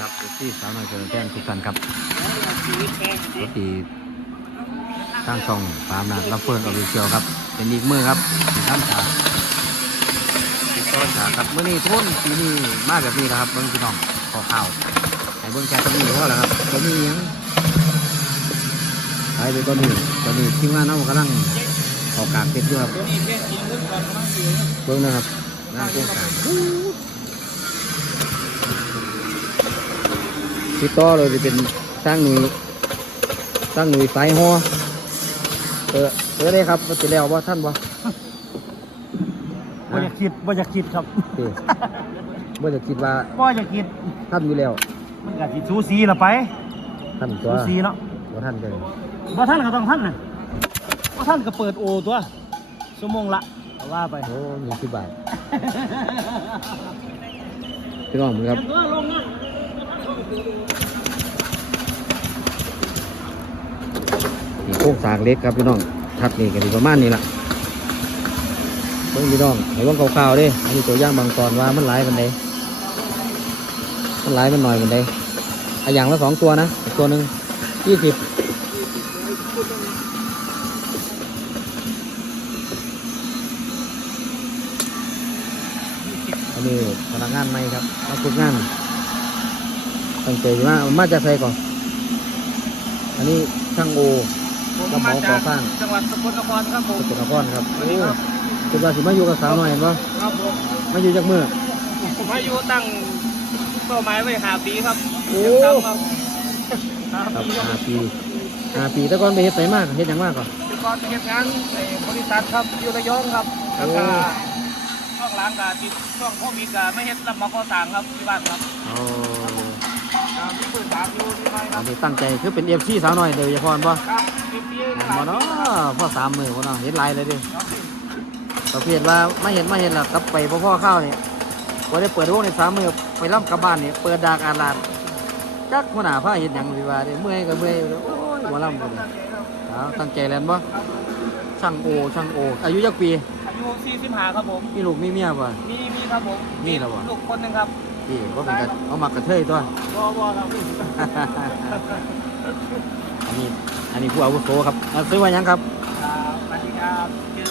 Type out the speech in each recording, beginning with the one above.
ครับที่สาวน้อยเจริญแจ้งทุกท่านครับสวัสดีทางช่องฟาร์มนาลับเฟิร์นออฟฟิเชียลครับ เป็นอีกมือครับที่ท่านฉากติดต่อฉากครับเมื่อนี้ทุนปีนี้มาแบบนี้นะครับเบิ้งพี่น้องขอข่าวให้เบิ้งแค่ตรงนี้เท่านั้นครับตรงนี้ยังไปไปตอนนี้ตอนนี้ทีมงานเรากำลังออกกากเก็บอยู่ครับเบิ้งนะครับงานโครงการ ติดต่อเลยจะเป็นสร้างหนุ่ยสร้างหนุ่ยสายหอเออเออได้ครับมาติแล้วว่าท่านบ่บ่อยากคิดบ่อยากคิดครับเออบ่จะคิดว่าบ่อยากคิดท่านอยู่แล้วมันก็สิสูสีละไปท่านตัวสูสีเนาะว่าท่านเลยบ่ท่านก็ต้องท่านน่ะบ่ท่านก็เปิดโอตัวชั่วโมงละก็ว่าไปโอ้มีสิบบาทพี่น้องมึงครับ โค้งสางเล็กครับพี่น้องทัดนี่กันประมาณนี้ละเพิ่งพี่น้องให้เบิ่งคร่าวๆด้อันนี้ตัวย่างบางตอนว่ามันหลายมันใดมันหลายมันหน่อยมันใดอะอย่างละสองตัวนะตัวหนึ่งยี่สิบอันนี้พนักงานใหมครับมาฝึกงาน ตั้งใจว่ามาจากไสก่อน อันนี้ช่างโอผมกระมาเป๋าจากก่อสร้างจังหวัดสกลนครครับผมสกลนครครับสวัสดีครับคือว่าสิมาอยู่กับสาวหน่อยเห็นปะครับผมมาอยู่จากเมื่อ ผมอายุตั้งเป้าหมายไว้5ปีครับโอ้ยังต่ำครับห้าครับปีครับห้าปีห้าปีแต่ก่อนไปเฮ็ดไสมากเฮ็ดหยังมากก่อนคือก่อนไปเฮ็ดงานในบริษัทครับอยู่ระยองครับแล้วก็โอ้ ช่วงหลังก็ติดช่วงโควิดก็ไม่เฮ็ดรับเหมาก่อสร้างครับที่บ้านครับเอาอ่า ที่เปิดสามอยู่ที่ไหนคอัรันบนี้ตั้งใจคือเป็นเอฟซีสาวหน่อยโดยเฉพาะบ่ครับที่ที่แม่นหลายบ่เนาะปีครับพ่อสามมือบ่เนาะเฮ็ดหลายเลยเดิครับประเภทว่าไม่เห็นไม่เห็นล่ะกลับไปพ่อพ่อข้าวนี่บ่ได้เปิดวงในสามมือไปรับกลับบ้านนี่เปิดดากอาลาดจักหัวหน้าพาเฮ็ดหยังวิว่าเด้เมื่อยก็เมื่อยโอ้ยบ่ลำบ่ได้เอาตั้งใจแล้วบ่ช่างโอช่างโอ อายุจักปีอายุ45ครับผม มีลูกมีเมียบ่ มีมีครับผมมีแล้วบ่ลูกคนหนึงครับ พี่ว่าเป็นกันเอามากระเทยตัวบ่บ่ครับอันนี้อันนี้ผู้อาวุโสครับอ่าซื้อว่ายังครับอ่าสวัสดีครับชื่อ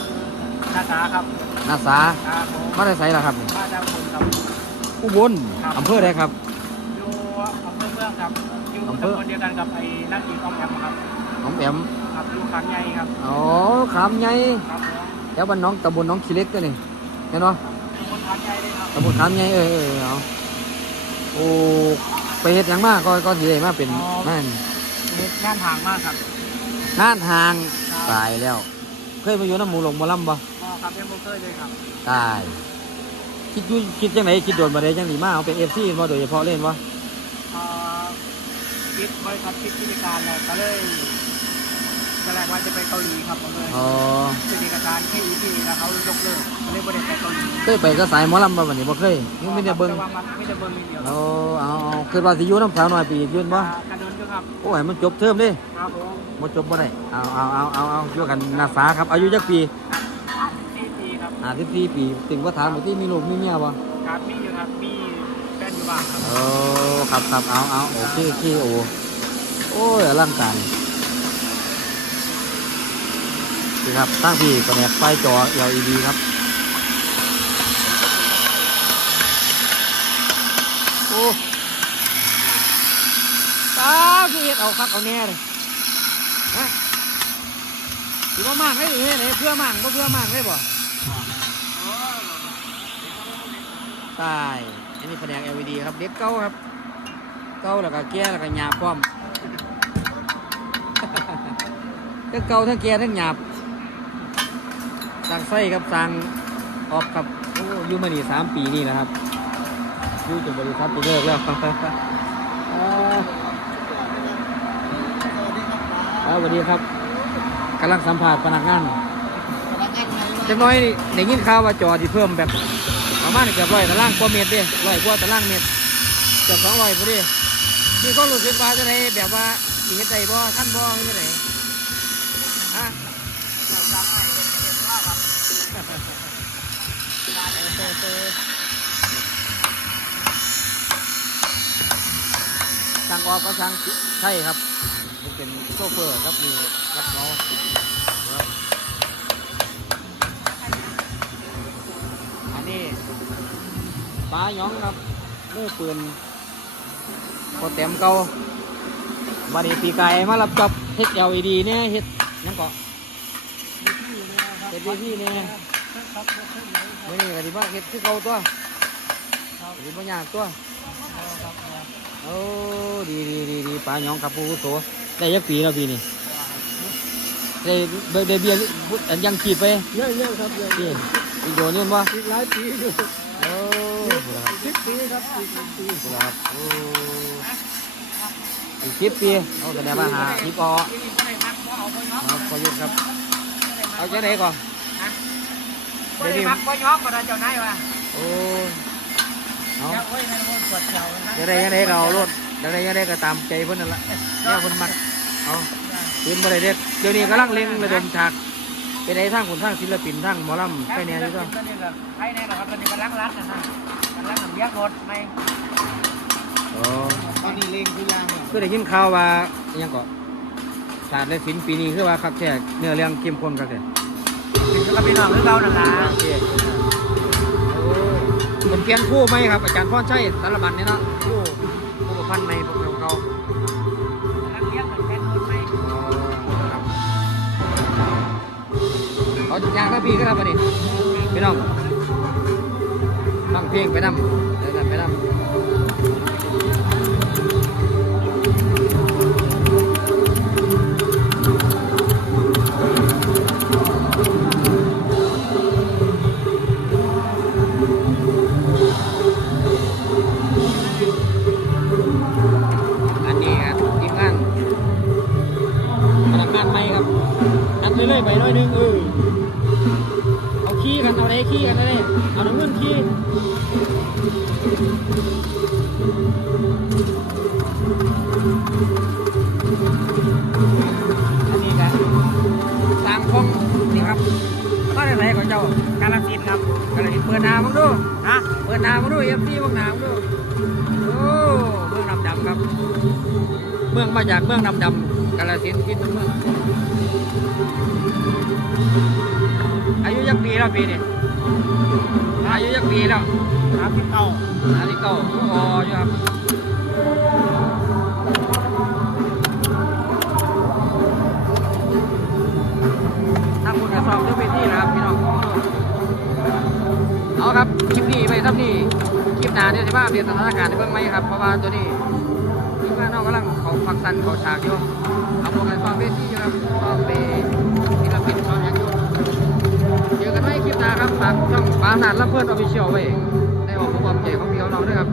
นาสาครับนาสาครับผมมาได้ไสล่ะครับมาจากคนครับ อุบลครับ อำเภอใดครับ อยู่อำเภอเมืองครับอยู่อำเภอ ตำบลเดียวกันกับไอ้นักกีฬาของแอมครับหนองแอมครับอยู่ขันใหญ่ครับอ๋อขามใหญ่ครับผมแล้วบ้านน้องตำบลน้องขี้เล็กตัวนี่เห็นเนาะ ตำบลขันใหญ่เลยครับตำบลขามใหญ่เออเออเอา โอ้ไปเฮ็ดหยังมากก็ก็สิได้มาเป็นนั่นเด็กงานห่างมากครับงานห่างตายแล้ว เคยมาอยู่น้ำหมูหลงหมาลำบ่ก็ครับยังบ่เคยเลยครับตายคิดอยู่คิดจังไหนคิดโดนมาได้จังดีมาเอาเป็น FC บ่โดยเฉพาะเล่นบ่เอ่อคิดบริษัทคิดกิจการแล้วก็เลยแสดงว่าจะไปเกาหลีครับผมเลยอ๋อ เป็นเอกสารแค่อีพีแล้วเขายกเลิกก็เลยไม่ได้ไปเกาหลีเคยไปก็สายหมอลำมาวันนี้บ่เคยยังไม่ได้เบิ่งแต่ว่ามันไม่ได้เบิ่งอย่างเดียวเอาเอาเอาคือว่าสิอยู่น้ำสาวน้อยปีอีกยืนบ่กระโดนด้วยครับโอ้ยมันจบเทอมดิครับผมบ่จบบ่ได้เอาเอาเอาเอาเอาอยู่กันนาสาครับ อายุจักปีซีทีครับ54ปีถึงว่าถามว่าที่มีลูกมีเมียบ่ครับมีอยู่ครับมีแฟนอยู่บ้างครับ เออครับครับเอาเอาโอเคโอเคโอ้โอ้ยอลังการ นี่ครับตั้งพี่แผนกไฟจอ LED ครับโอ้ตาคือเฮ็ดเอาคักเอาแน่เลยฮะถือว่ามากให้หรือเฮ็ดให้เพื่อมากบ่เพื่อมากได้บ่ตายอันนี้แผนก LED ครับเด็กเก่าครับ เก่าแล้วก็แก่แล้วก็หยาบพร้อมทั้งเก่าทั้งแก่ทั้งหยาบ สั่งไส้ครับสั่งออกครับโอ้ยูมานี่สามปีนี่นะครับยูจนบริษัทไปเลิกแล้วอ่าอ่าสวัสดีครับกำลังสัมผัสพนักงานจังน้อยนี่ได้ยินข่าวว่าจอที่เพิ่มแบบประมาณเกือบร้อยตารางกว่าเมตรด้ร้อยกว่าตารางเมตรเกือบสองร้อยพอดีมีความรู้สึกว่าจะได้แบบว่าสิเฮ็ดได้บ่ท่านบ่หรือจังไดฮะ สั่งออกก็สั่งใช่ครับมันเป็นโซเฟอร์ครับมีรับน้องอันนี้ป้าหยองครับมือปืนพอเต็มเก่าบันนี้ปีกายมารับจอบเฮ็ด LED เนี่ยเฮ็ดยังเกาะเฮ็ดเวทีเนี่ย มื่อนี้ก็ดีมากเฮ็ดคือเก่าตัวดีบ่ยากตัวโอ้ดีดีดีดีปลาหยองกับผู้อาวุโสได้ยักปีแล้วปีนี้ได้ได้ได้เบียร์อันยังขีดไปเยอะเยอะครับเยอะนี่อีกโดนนี่บ่อีกหลายปีอยู่โอ้บุรครับสิบปีครับอีกสิบปีบุรครับโอ้อีกสิบปีเอาแสดงว่าหาสิบอครับพอยุดครับเอาจะไหนก่อน เดี๋ยวนี้มักก็ยอกก็ได้เจ้านายว่ะโอ้เอาเจ้าเฮ้ยนั่นคนปวดเจ้านะจะได้ยังไงก็เอารถจะได้ยังไงก็ตามใจเพิ่นนั่นละเนี่ยเพิ่นมักเอาปืนบ่ได้เด็ดเดี๋ยวนี้กำลังเล็งระดมฉากไปในทางคนทางศิลปินทางหมอลำไปเนี่ยนี่ก็ตอนนี้ก็ใครแน่นะครับตอนนี้กำลังรัดนะฮะกำลังเรียกรถไม่อ๋อตอนนี้เลงคือยางคือได้ยินข่าวว่าอิหยังก็ศาสตร์และศิลป์ปีนี้คือว่าคักแท้เนื้อเรื่องเข้มข้นคักแท้ ถึงกับพี่น้องคือเรานั่นล่ะโอเคโอ้ผมเปลี่ยนคู่ไหมครับ อาจารย์พ่อใช่สารบัญนี่เนาะคู่คู่ประพันธ์ในพวกเรากำลังเรียกเหมือนแค่รถไม่อ๋อครับเอายางทั้งปีก็ครับวันนี้พี่น้องฟังเพลงไปนำ อัดเรื่อยไปหน้อยนึงเออเอาขี้กันเอาอะไรขี้กันอะไรเอาน้ำเงินขี้อันนี้ครับสามคงนี่ครับก็ได้ไหนของเจ้ากาลสินครับกระดิ่งเปิดหนามึงดูนะเปิดหนามึงดูเอฟซีมึงหนามึงดูโอ้เมืองดำดำครับเมืองมาจากเมืองดำดำกาลสินธุ์คิดถึงเมือง อายุยักปีแล้วปีนี้อายุยักปีแล้วครับพี่เต้าอันนี้เก่าผู้ออยู่ครับทางคุณกระสอบเจ้าเวทีนะครับพี่น้องเอาครับคลิปนี้ไปครับนี่คลิปหนาเนี่ยสิว่าเปลี่ยนสถานการณ์ในเบื้องไหมครับเพราะว่าตัวนี้้านนอกากำลังเขาพักสันเขาฉากอยู่เขาบวกกันซ้อมเบสี่นะครับซ้อมเปศิลปินซ้อมยังอยู่เจอกันไหมคลิปตาครับฝากช่องปราสาทและเพื่อนออฟฟิเชียลไว้ได้ออกความใจของพี่เขาเราด้วยครับ